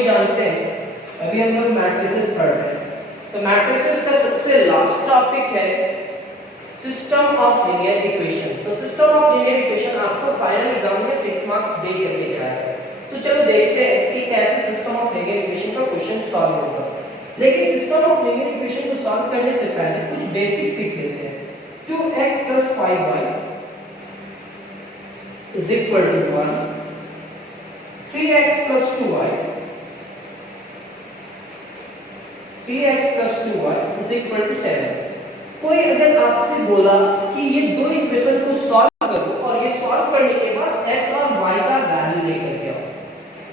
ये जानते हैं, अभी हम लोग मैट्रिसेस पढ़ रहे हैं, तो मैट्रिसेस का सबसे लास्ट टॉपिक है सिस्टम ऑफ लीनियर इक्वेशन। तो सिस्टम ऑफ लीनियर इक्वेशन आपको फाइनल एग्जाम में 6 मार्क्स दे करके जाएगा। तो चलो देखते हैं कि कैसे सिस्टम ऑफ लीनियर इक्वेशन का क्वेश्चन सॉल्व होगा। लेकिन सिस्टम ऑफ लीनियर इक्वेशन को सॉल्व करने से पहले कुछ बेसिक सीख लेते हैं। 2x + 5y is equal to 1, 3x + 2y is equal to 7। कोई अगर आपसे बोला कि ये दो इक्वेशन को सॉल्व करो और ये सॉल्व करने के बाद x और y का वैल्यू लेकर के आओ।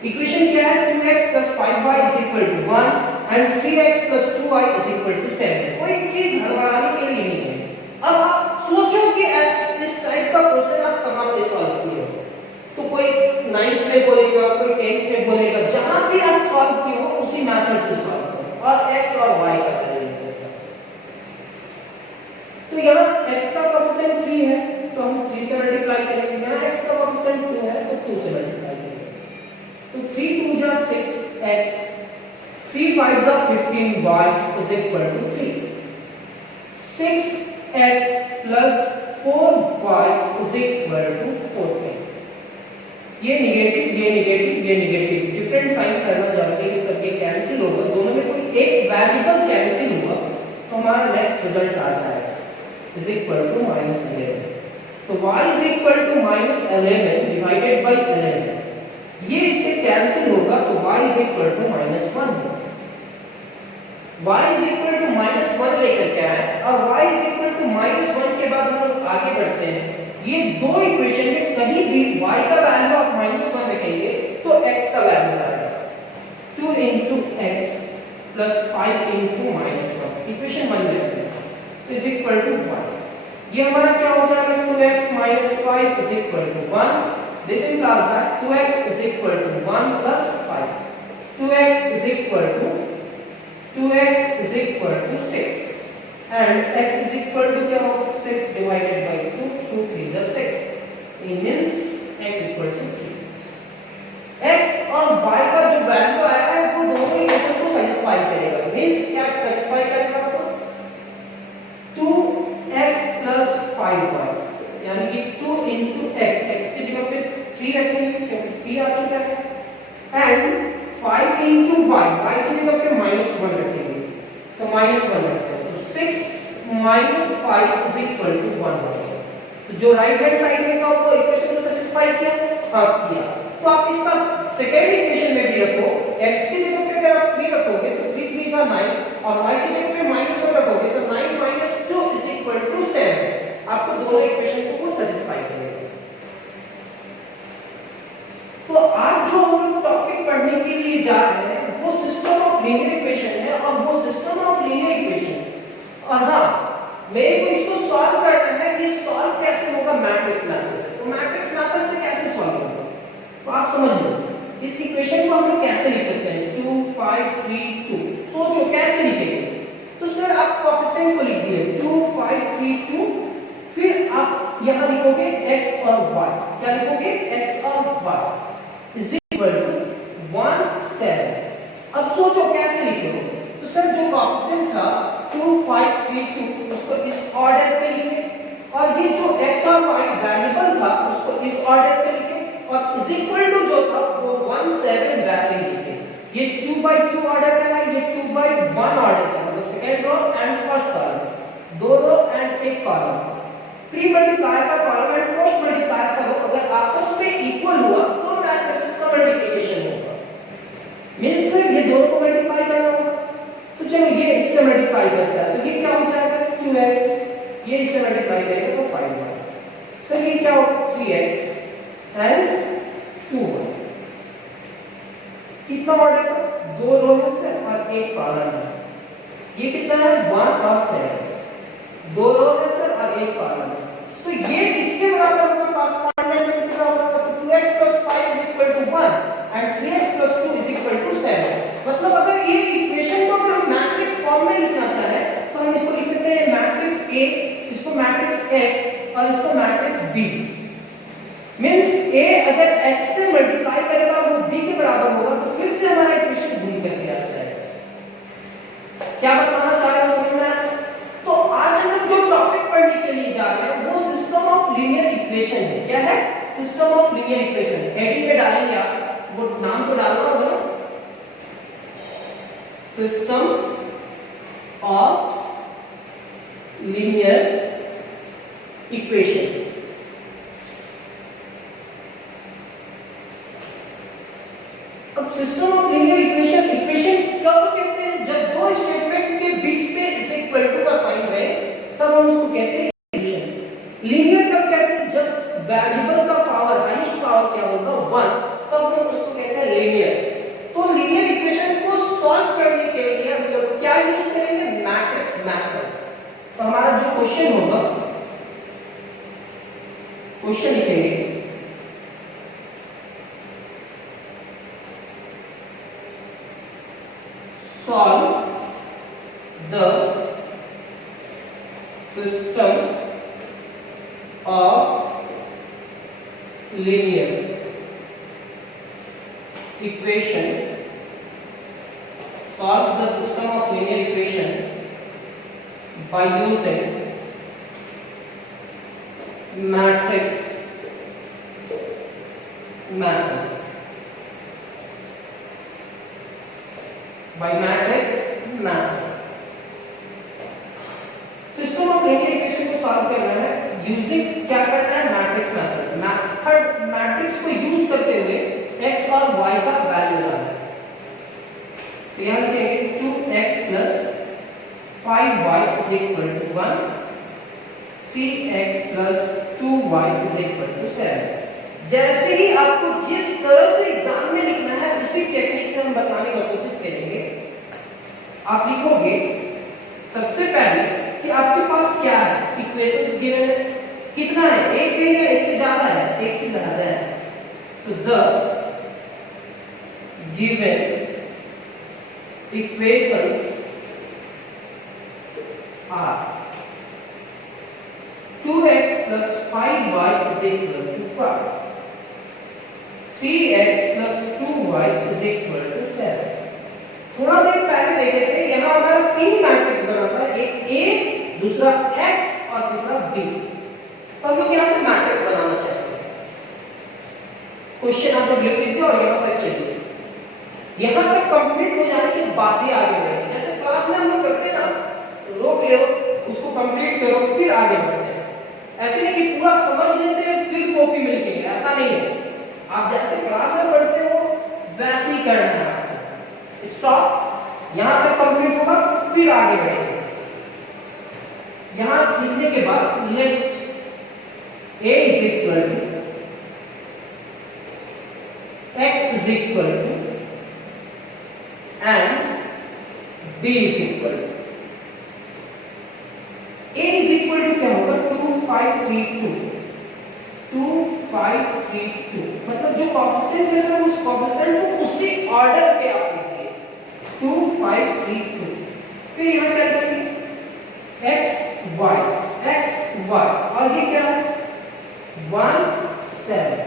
इक्वेशन क्या है? 2x + 5y is equal to 1 and 3x + 2y is equal to 7। कोई चीज हड़बड़ाने के लिए नहीं है। अब आप सोचो कि इस टाइप का क्वेश्चन आप कहां पे सॉल्व किए हो। तो कोई 9th में बोलेगा, कोई 10th में बोलेगा, जहां भी आप सॉल्व किए हो उसी मेथड से सॉल्व करो और x और y का वैल्यू निकालो। तो यहाँ x का कोएफिशिएंट 3 है तो हम 3 से मल्टीप्लाई करेंगे। यहाँ x का कोएफिशिएंट 2 है तो 2 से मल्टीप्लाई करेंगे। तो 3 × 2 = 6x, 3 × 5 = 15y is equal to 3। 6x + 4y is equal to 14। ये नेगेटिव डिफरेंट साइन करना चाहते हैं करके कैंसिल होगा, दोनों में कोई एक वेरिएबल कैंसिल हुआ तो हमारा नेक्स्ट रिजल्ट आ जाएगा is equal to -11। तो y is equal to -11 divided by 11, ये इससे कैंसिल होगा तो y is equal to -1 होगा। y is equal to -1 लेकर के आए और y is equal to -1 के बाद हम लोग आगे बढ़ते हैं। ये दो इक्वेशन में कहीं भी y का वैल्यू आप -1 रखेंगे तो x का वैल्यू आएगा 2 × x + 5 × -1, इक्वेशन 1 में is equal to 1। ये हमारा क्या हो जाएगा? 2x - 5 is equal to 1। This implies that 2x is equal to 1 + 5। 2x is equal to 6 and x is equal to क्या होगा? 6 divided by 2, 2 × 3 = 6। It means x equal to 3। x और y का जो वैल्यू आया है वो दोनों इक्वेशन को सैटिस्फाई करेगा। मींस क्या सैटिस्फाई करेगा? 2x + 5y यानी कि 2 × x की जगह पे 3 रखेंगे क्योंकि 3 आ चुका है एंड 5 × y की जगह पे -1 रखेंगे तो -1 रखते हैं तो 6 - 5 is equal to 1 हो गया। तो जो राइट हैंड साइड में था वो इक्वेशन को सैटिस्फाई किया, हाँ किया। तो आप इसका सेकेंड इक्वेशन में भी रखो, x की जगह पे अगर आप 3 रखोगे तो 3 × 3 = 9 और y की जगह पे -1 रखोगे तो 9 - 2 is equal to 7। आपको दोनों इक्वेशन को वो सैटिस्फाई करेगा। तो आज जो हम लोग टॉपिक पढ़ने के लिए जा रहे हैं वो सिस्टम ऑफ लीनियर इक्वेशन है और वो सिस्टम ऑफ लीनियर इक्वेशन और हाँ मेरे को इसको सॉल्व करना है। ये सॉल्व कैसे होगा? मैट्रिक्स मेथड से। तो मैट्रिक्स मेथड से कैसे सॉल्व होगा तो आप समझ लो। इस इक्वेशन को हम लोग कैसे लिख सकते हैं? 2 5 3 2। सोचो कैसे लिखेंगे? तो सर आप कोएफिशिएंट को लिख दिए 2 5 3 2, फिर आप यहां लिखोगे x और y। क्या लिखोगे? x और y is equal to 1 7। अब सोचो कैसे लिखोगे? तो सर जो कोएफिशिएंट था 2 5 3 2 उसको इस ऑर्डर पे लिखे और ये जो x और y वेरिएबल था उसको इस ऑर्डर पे लिखे और इज इक्वल टू जो था वो 1 7 वैसे ही लिखे। ये 2/2 ऑर्डर का है, ये 2/1 ऑर्डर का, मतलब second row and first column, दो रो एंड एक कॉलम। प्री मल्टीप्लाई का कॉलम एंड पोस्ट मल्टीप्लाई करो, अगर आपस में इक्वल हुआ तो मैट्रिक्स का मल्टीप्लिकेशन होगा। मींस ये दोनों को मल्टीप्लाई करना होगा। तो चलो ये इससे मल्टीप्लाई करता है तो ये क्या हो जाएगा? 2x, ये इससे मल्टीप्लाई करेगा तो 5y। सर ये क्या होगा? 3x and 2y। कितना ऑर्डर का? 2 रो है सर और एक कॉलम है। ये कितना है? 1 और 7। 2 रो है सर और एक कॉलम है। तो ये इसके बराबर होगा, कॉरस्पॉन्डेंट में कितना होगा? तो 2x + 5 is equal to 1 and 3x + 2 is equal to 7। मतलब अगर ये इक्वेशन को अगर हम मैट्रिक्स फॉर्म में लिखना चाहे तो हम इसको लिख सकते हैं मैट्रिक्स A, इसको मैट्रिक्स X और इसको मैट्रिक्स B। मींस A अगर x से मल्टीप्लाई करेगा वो b के बराबर होगा तो फिर से हमारा equation system of linear equation. अब system of linear equation, equation कब कहते हैं? जब दो स्टेटमेंट के बीच में इज इक्वल टू का साइन है तब हम उसको कहते हैं इक्वेशन। लीनियर कब कहते हैं? जब वेरिएबल का पावर, हाईएस्ट पावर क्या होगा 1, तब हम उसको कहते हैं लीनियर। तो लीनियर इक्वेशन को सॉल्व करने के लिए हम लोग क्या यूज करेंगे? Matrix method. तो हमारा जो क्वेश्चन होगा, क्वेश्चन लिखेंगे solve the system of linear equation, solve the system of linear equation by using matrix method, by matrix method। System of linear equation को सॉल्व करना है यूजिंग, क्या करना है? Matrix method. मेथड मैट्रिक्स को use करते हुए x और y का वैल्यू लाना है। तो यहां लिखेंगे 2x + 5y = 1, 3x + 2y = 7। जैसे ही आपको जिस तरह से एग्जाम में लिखना है उसी टेक्निक से हम बताने की कोशिश करेंगे। आप लिखोगे सबसे पहले कि आपके पास क्या है, इक्वेशंस गिवन है, कितना है? एक है या एक से ज्यादा है? एक से ज्यादा है। तो the given equations are 2x + 5y = 12, 3x + 2y = 7। थोड़ा देर पहले देखे थे, यहां हमारा तीन मैट्रिक्स बना था, एक A, दूसरा X और तीसरा B। तो हम लोग यहां से मैट्रिक्स बनाना चाहते हैं। क्वेश्चन आप लोग लिख लीजिए और यहां तक चलिए। यहां तक कंप्लीट हो जाने के बाद ही आगे बढ़ेंगे। जैसे क्लास में हम लोग करते हैं ना, रोक लो, उसको कंप्लीट करो फिर आगे बढ़ते हैं। ऐसे नहीं कि पूरा समझ लेते हैं फिर कॉपी मिलती है, ऐसा नहीं है। आप जैसे क्लास में पढ़ते हो वैसे ही करना है। स्टॉप, यहां तक कंप्लीट होगा फिर आगे बढ़ेंगे। यहां लिखने के बाद late a = x = and b = a = क्या होगा? 2 5 3 2, 2 5 3 2। मतलब जो कोएफिशिएंट है सर, उस कोएफिशिएंट को उसी ऑर्डर पे आप लिखिए 2 5 3 2। फिर यहां क्या करेंगे? x y और ये क्या है? 1 7।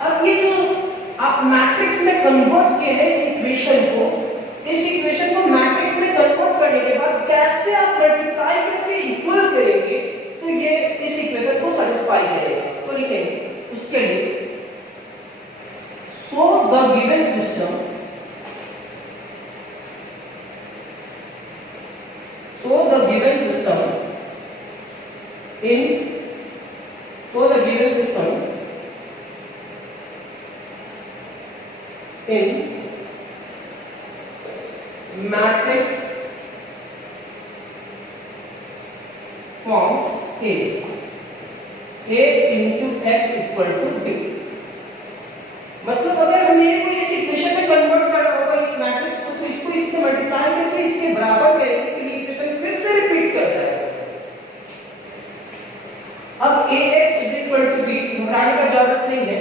अब ये जो आप मैट्रिक्स में कन्वर्ट किए हैं इस इक्वेशन को मैट्रिक्स में कन्वर्ट करने के बाद कैसे आप मल्टीप्लाई करके इक्वल करेंगे तो ये इस इक्वेशन को सेटिस्फाई करेगा। तो लिखेंगे उसके लिए so the given system in matrix form is A into x equal to B। मतलब अगर हमें कोई इस इक्वेशन में कन्वर्ट करना होगा इस मैट्रिक्स को, तो इसको इससे मल्टीप्लाई करके इसके बराबर करेंगे कि ये इक्वेशन फिर से रिपीट कर जाएगा। अब ax = b घबराने का जरूरत नहीं है,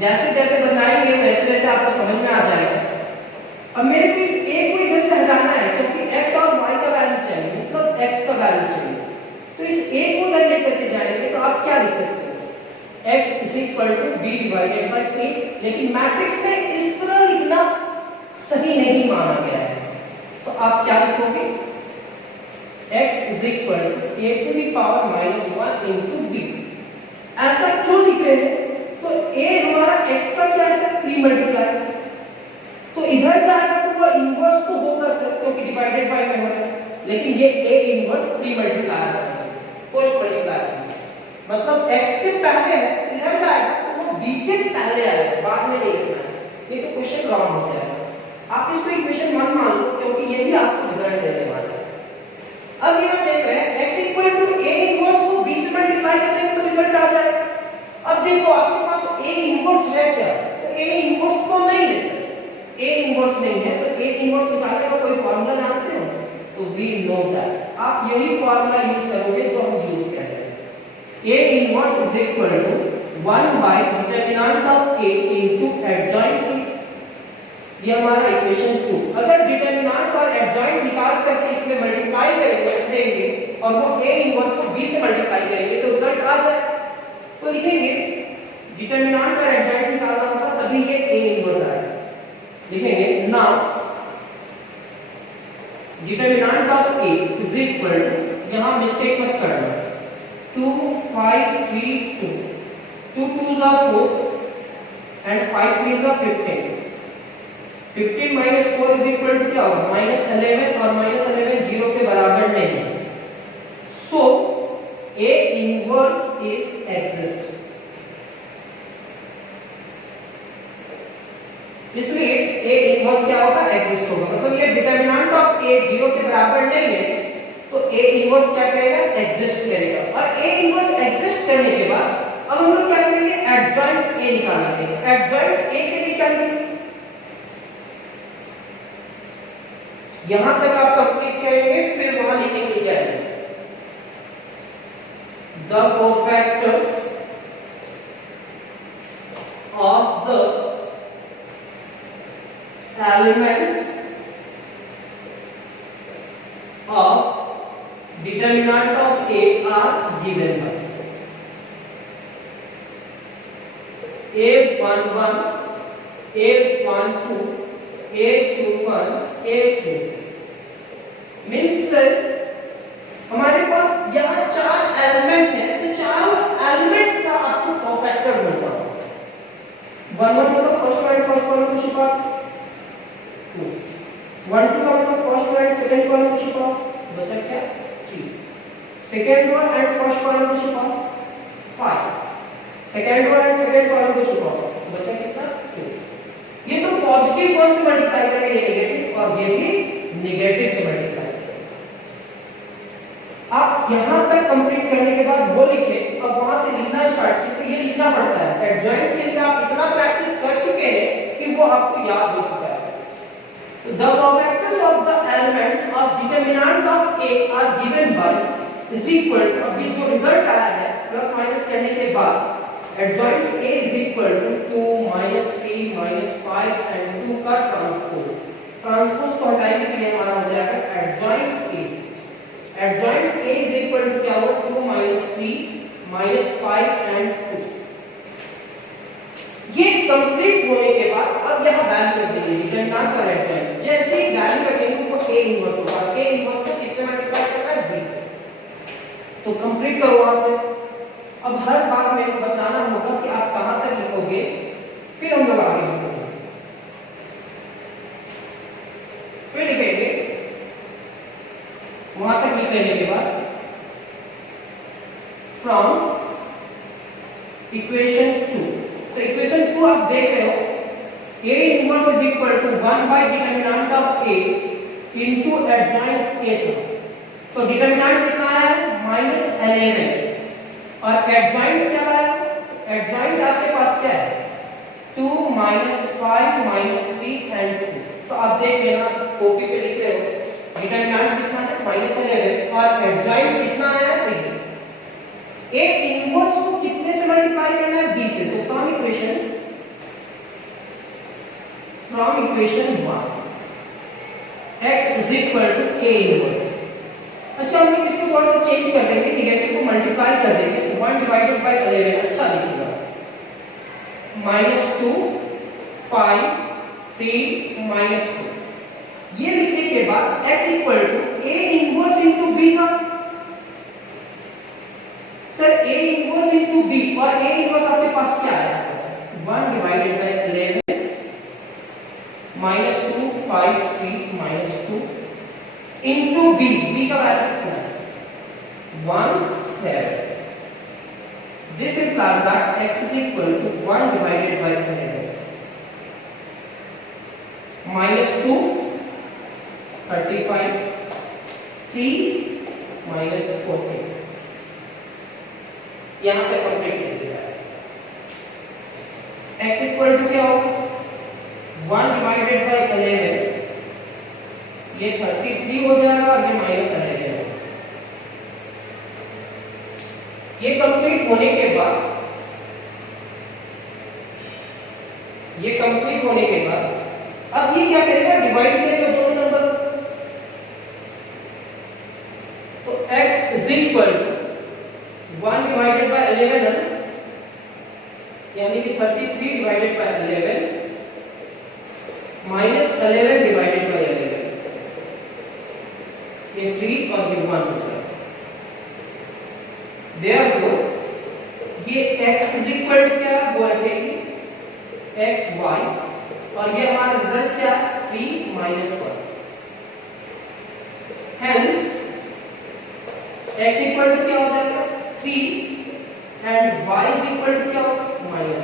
जैसे जैसे बनाएंगे वैसे वैसे आपको समझ में आ जाएगा। अब मेरे को इस a को इधर से हटाना है क्योंकि x और y का वैल्यू चाहिए, मतलब x का वैल्यू चाहिए। तो इस a को इधर लेकर के जाएंगे तो आप क्या लिख सकते हो? x = b / a। लेकिन मैट्रिक्स में इस तरह लिखना सही नहीं माना गया है, तो आप क्या लिखोगे? x = a⁻⁻1 × b। ऐसा क्यों लिख रहे हैं? तो a हमारा x का क्या है? b मल्टीप्लाई, तो इधर जाएगा तो वो इनवर्स तो होगा सर क्योंकि डिवाइडेड बाय में है, लेकिन ये a इनवर्स प्री मल्टीप्लाई है, पोस्ट मल्टीप्लाई, मतलब x के पहले है इधर जाएगा तो वो b के पहले आएगा, बाद में नहीं लिखना है, नहीं तो क्वेश्चन रॉन्ग हो जाएगा। आप इसको इक्वेशन 1 मान लो क्योंकि यही आपको रिजल्ट देने वाला है। अब यहां देख रहे हैं x equal to a inverse को b से मल्टीप्लाई करेंगे तो रिजल्ट आ जाएगा। अब देखो आपके पास a इनवर्स है क्या, तो a इनवर्स तो नहीं है सर, a इनवर्स नहीं है तो a इनवर्स निकालने का कोई फार्मूला जानते हो, तो वी नो दैट आप यही फार्मूला यूज करोगे जो हम यूज कर रहे हैं। a inverse is equal to 1 by determinant of a into adjoint a, ये हमारा इक्वेशन 2। अगर डिटरमिनेंट और एडजॉइंट निकाल करके इसमें मल्टीप्लाई करेंगे देंगे और वो a इनवर्स को b से मल्टीप्लाई करेंगे तो रिजल्ट आ जाएगा। तो लिखेंगे डिटरमिनेंट और एडजॉइंट निकालना होगा तभी ये a इनवर्स आएगा। लिखेंगे now determinant of a is equal to, यहां मिस्टेक मत करना, 2 5 3 2, 2 2s are 4 and 5 3s are 15, 15 minus 4 is equal to क्या होगा -11 और -11 0 के बराबर नहीं है, so a inverse is exist, इसलिए a इनवर्स क्या होगा एग्जिस्ट होगा, मतलब ये डिटरमिनेंट ऑफ a 0 के बराबर नहीं है तो a इनवर्स क्या करेगा एग्जिस्ट करेगा। और a इनवर्स एग्जिस्ट करने के बाद अब हम लोग क्या करेंगे एडजॉइंट a निकालेंगे। एडजॉइंट a के लिए क्या करेंगे, यहां तक आप कंप्लीट करेंगे फिर वहां लिखेंगे जाएंगे the cofactors of the elements of determinant of a are given by a11 a12 a21 a2 means हमारे पास यहाँ 4 एलिमेंट है तो चारों एलिमेंट का आपको कोफैक्टर मिलता है। 1 1 मतलब फर्स्ट पॉइंट फर्स्ट कॉलम को छुपा, 1 2 का मतलब first row and second column को छुपा, बचा क्या 3, second row and first column को छुपा 5, second row and second column को छुपा, बचा कितना 2। ये तो पॉजिटिव वन से मल्टीप्लाई करेंगे ये नेगेटिव और ये भी नेगेटिव से मल्टीप्लाई करेंगे। आप यहां तक कंप्लीट करने के बाद वो लिखे, अब वहां से लिखना स्टार्ट कीजिए तो ये लिखना पड़ता है। एडजॉइंट के लिए आप इतना प्रैक्टिस कर चुके हैं कि वो आपको याद हो चुका है। The cofactors of the elements of determinant of a are given by is equal to, अभी जो रिजल्ट आया है प्लस माइनस करने के बाद adjoint a is equal to 2 minus 3 minus 5 and 2 का ट्रांसपोज, ट्रांसपोज को हटाने के लिए हमारा हो जाएगा adjoint a, adjoint a is equal to क्या होगा 2 minus 3 minus 5 and 2। ये कंप्लीट होने के बाद अब यहां वैल्यू रख देंगे डिटरमिनेंट और एडजॉइंट, जैसे ही वैल्यू रखेंगे वो a इनवर्स होगा, a इनवर्स को किससे मल्टीप्लाई करना है b से। तो कंप्लीट करो आप। अब हर बार मेरे को बताना होगा कि आप कहां तक लिखोगे, फिर हम लोग आगे बढ़ेंगे। फिर लिखेंगे वहां तक लिख लेने के बाद फ्रॉम इक्वेशन 2, तो इक्वेशन 2 आप देख रहे हो a inverse is equal to 1 by determinant of a into adjoint a था, तो डिटरमिनेंट कितना आया -11 और एडजॉइंट क्या आया, एडजॉइंट आपके पास क्या है 2 5 3 एंड 2। तो आप देख लेना कॉपी पे लिख रहे हो डिटरमिनेंट कितना है -11 और एडजॉइंट कितना आया देखिए a इनवर्स को कितने से मल्टीप्लाई करना है b से, तो from equation 1 x is equal to a inverse. अच्छा हम लोग इसको थोड़ा सा चेंज कर देंगे, नेगेटिव को मल्टीप्लाई कर देंगे, 1 डिवाइडेड बाय 11 अच्छा दिखेगा, -2 5 3 -2। ये लिखने के बाद x equal to a inverse into b था sir, a inverse into b और a इनवर्स आपके पास क्या आया 1 divided by 11 -2 5 3 -2 into b, b का वैल्यू कितना है 1 7. This implies that x is equal to 1 divided by 11. -2 35 3 -14. यहाँ पे कंप्लीट कीजिएगा. x इक्वल टू क्या होगा 1 डिवाइडेड बाय 11, ये 33 हो जाएगा और ये -11 होगा. ये कंप्लीट होने के बाद अब ये क्या करेगा डिवाइड करेगा दोनों नंबर. तो x is equal to 1 divided by 11 यानी कि 33 divided by 11 minus 11 divided by 11, ये 3 और ये 1 हो जाएगा. Therefore ये x इज इक्वल टू क्या वो रखेंगे x y और ये हमारा रिजल्ट क्या 3 -1. Hence x इक्वल टू क्या हो जाएगा 3 and y is equal to क्या -1.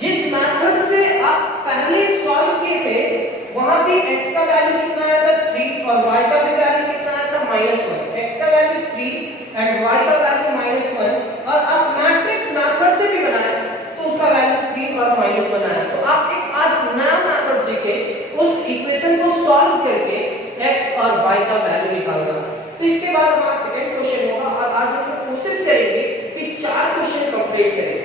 जिस मेथड से आप पहले सॉल्व किए थे वहां पे x का वैल्यू कितना आया था 3 और y का भी वैल्यू कितना आया था -1. x का वैल्यू 3 एंड y का वैल्यू -1 और आप मैट्रिक्स मेथड से भी बनाया तो उसका वैल्यू 3 और -1 आया. तो आप एक आज नया मेथड सीखे उस इक्वेशन को सॉल्व करके x और y का वैल्यू निकालना. तो इसके बाद हमारा सेकंड क्वेश्चन होगा और आज हम लोग कोशिश करेंगे कि 4 क्वेश्चन कंप्लीट करें.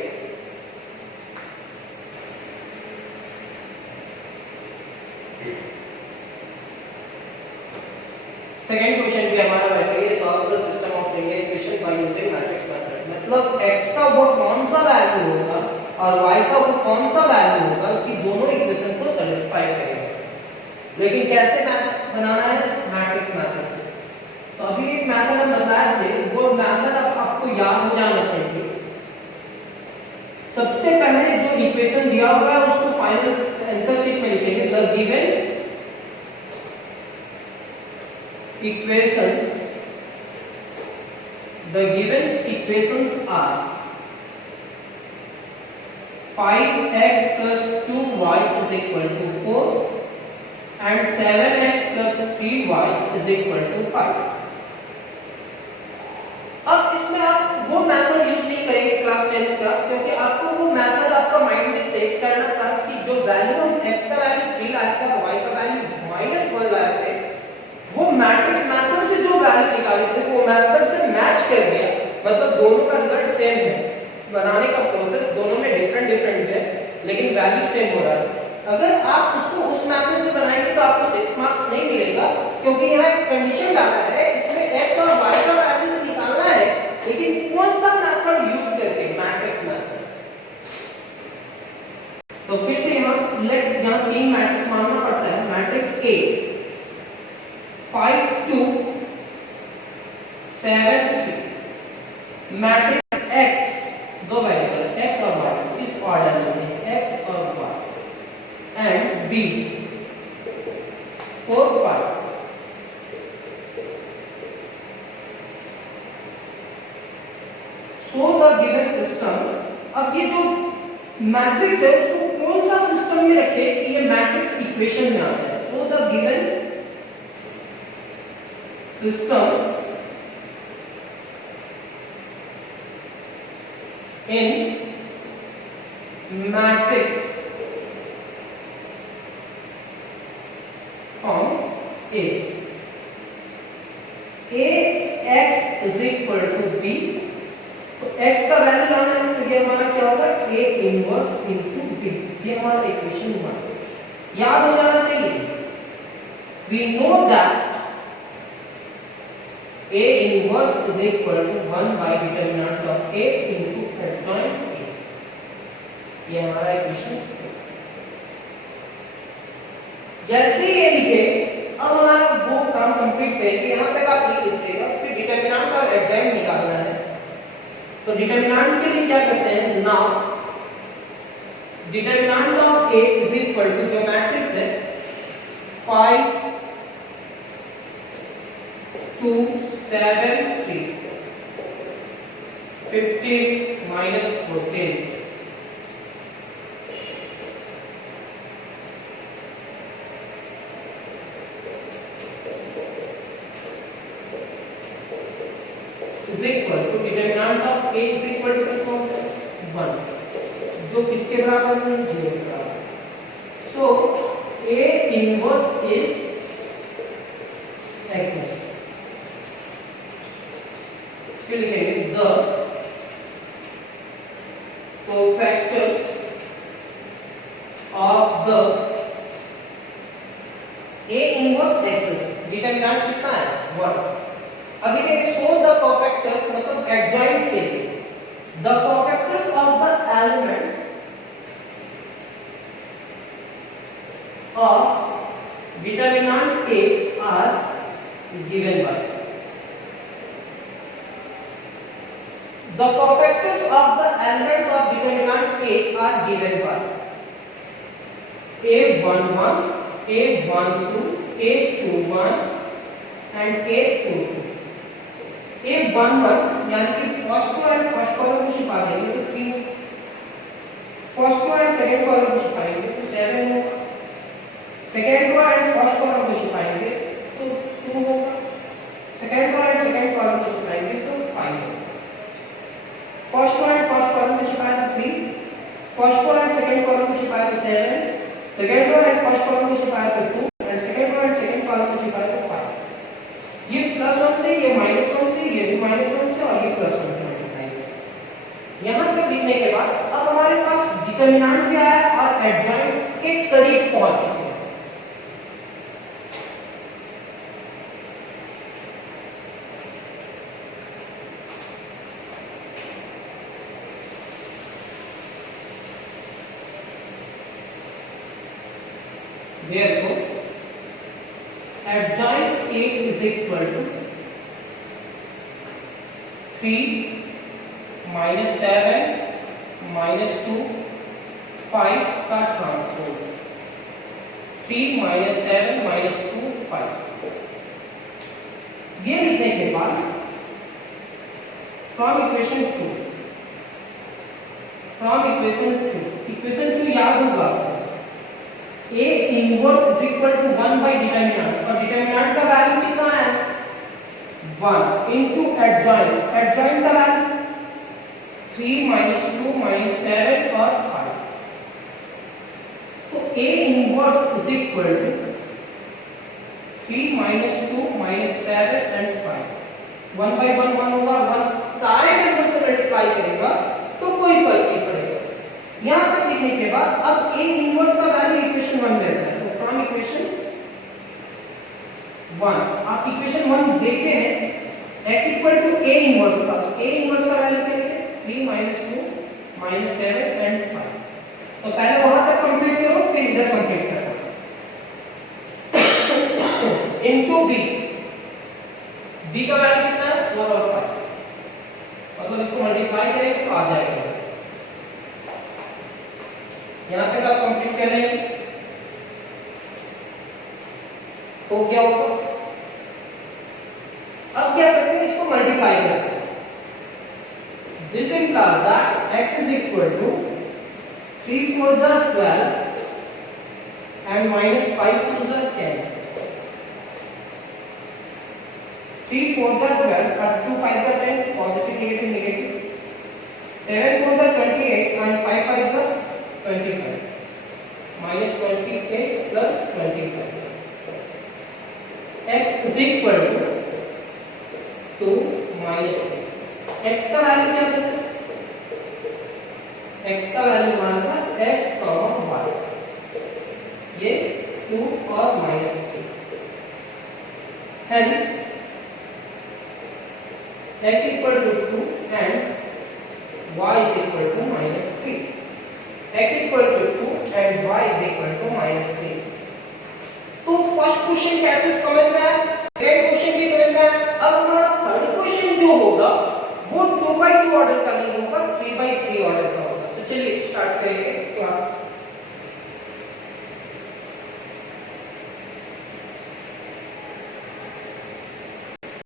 सेकंड क्वेश्चन भी हमारा वैसे ही solve the system of linear equation by using matrix method. मतलब x का वो कौन सा वैल्यू होगा और y का वो कौन सा वैल्यू होगा कि दोनों इक्वेशन को सैटिस्फाई करेगा. लेकिन कैसे बनाना है मैट्रिक्स मेथड से. तो अभी एक मेथड हम बताए थे वो मेथड आपको याद हो जाना चाहिए. सबसे पहले जो इक्वेशन दिया हुआ है उसको फाइनल आंसर शीट में लिखेंगे. The given equations are 5x plus 2y is equal to 4 and 7x plus 3y is equal to 5. अब इसमें आप वो मेथड यूज नहीं करेंगे क्लास 10 का क्योंकि आपको वो मेथड आपका माइंड में सेट करना था कि जो वैल्यू हम x का वैल्यू 3 लाए थे और y का वैल्यू -1 लाए थे वो मैट्रिक्स मेथड से जो वैल्यू निकाले थे वो मेथड से मैच कर गया. मतलब दोनों का रिजल्ट सेम है. बनाने का प्रोसेस दोनों में डिफरेंट है लेकिन वैल्यू सेम हो रहा है. अगर आप उसको उस मेथड से बनाएंगे तो आपको 6 मार्क्स नहीं मिलेगा क्योंकि यहाँ एक कंडीशन डाला है इसमें x और y का वैल्यू तो निकालना है लेकिन कौन सा मेथड यूज करके मैट्रिक्स मेथड. तो फिर से यहाँ 3 मैट्रिक्स मानना पड़ता है. Matrix A 5 2 7 3. मैट्रिक्स X दो वेरिएबल x और y इस ऑर्डर में x और y and B 4 5. So the given system. अब ये जो मैट्रिक्स है उसको कौन सा सिस्टम में रखे कि ये मैट्रिक्स इक्वेशन में आ जाए. So the given system in matrix form is Ax is equal to B. तो x का वैल्यू लाना है तो ये हमारा क्या होगा A इनवर्स इनटू B. ये हमारा इक्वेशन हुआ. याद हो जाना चाहिए. We know that A inverse is equal to 1 by determinant of A into adjoint A. ये हमारा इक्वेशन. जैसे ये लिखे अब हमारा वो काम कंप्लीट करेंगे. यहाँ तक आप लिख लीजिएगा. फिर डिटरमिनेंट और एडजॉइंट निकालना है. तो डिटरमिनेंट के लिए क्या करते हैं. Now determinant of A is equal to जो मैट्रिक्स है 5 2 7 3 15 minus 14 is equal to determinant of a is equal to 1 जो किसके बराबर है 0 के बराबर so a inverse is exists फिर लिखेंगे the cofactors of the a inverse exists determinant कितना है 1 अब लिखेंगे so the cofactors मतलब adjoint के लिए the cofactors of the elements of determinant A are given by the cofactors of the elements of determinant A are given by A11 A12 A21 and A22 A11 यानी कि first row and first column को छिपा देंगे तो 3 first row and second column को छिपाएंगे तो 7 होगा second row and first column को छिपाएंगे तो 2 होगा second row and second column को छिपाएंगे तो 5 होगा first row and first column को छिपाया तो 3 first row and second column को छिपाया तो 7 second row and first column को छिपाया तो 2 and second row and second column को छिपाया तो 5 ये +1 से ये -1 से ये भी -1 से और ये +1 से मल्टीप्लाई यहां तक लिखने के बाद अब हमारे पास डिटरमिनेंट भी आया और एडजॉइंट के करीब पहुंच चुके हैं therefore adjoint A is equal to 3 minus 7 minus 2 5 का ट्रांसपोज 3 minus 7 minus 2 5 ये लिखने के बाद from equation 2 याद होगा A inverse is equal to 1 by determinant और determinant का वैल्यू कितना है 1 into adjoint का वैल्यू 3 minus 2 minus 7 और 5 तो A inverse is equal to 3 minus 2 minus 7 and 5 1 by 1 1 होगा 1 सारे नंबर से मल्टीप्लाई करेगा तो कोई फर्क नहीं पड़ेगा यहां तक लिखने के बाद अब A इनवर्स का वैल्यू इक्वेशन 1 देता है तो फ्रॉम इक्वेशन 1 आप इक्वेशन 1 देखे हैं x equal to A inverse का A इनवर्स का वैल्यू क्या है 3 2 7 and 5 तो पहले वहां तक कंप्लीट करो फिर इधर कंप्लीट करो इनटू B का वैल्यू कितना है 4 और 5 मतलब इसको मल्टीप्लाई करेंगे तो आ जाएगा यहां तक आप कंप्लीट कर रहे हैं तो क्या होगा अब क्या करते हैं इसको मल्टीप्लाई करते हैं this implies that x is equal to 3 4s are 12 and minus 5 2s are 10 3 4s are 12 and 2 5s are 10 positive negative negative 7 4s are 28 and 5 5s are 25 minus 28 plus 25 x is equal to 2 minus 3 x का value क्या था sir x का value मान था x y ये 2 और minus 3 hence x equal to 2 and y is equal to minus 3 x equal to 2 and y is equal to minus 3 तो first question कैसे समझ में आया सेकंड क्वेश्चन भी समझ में आया अब हमारा थर्ड क्वेश्चन जो होगा वो 2 by 2 ऑर्डर का नहीं होगा 3 by 3 ऑर्डर का होगा तो चलिए स्टार्ट करेंगे तो आप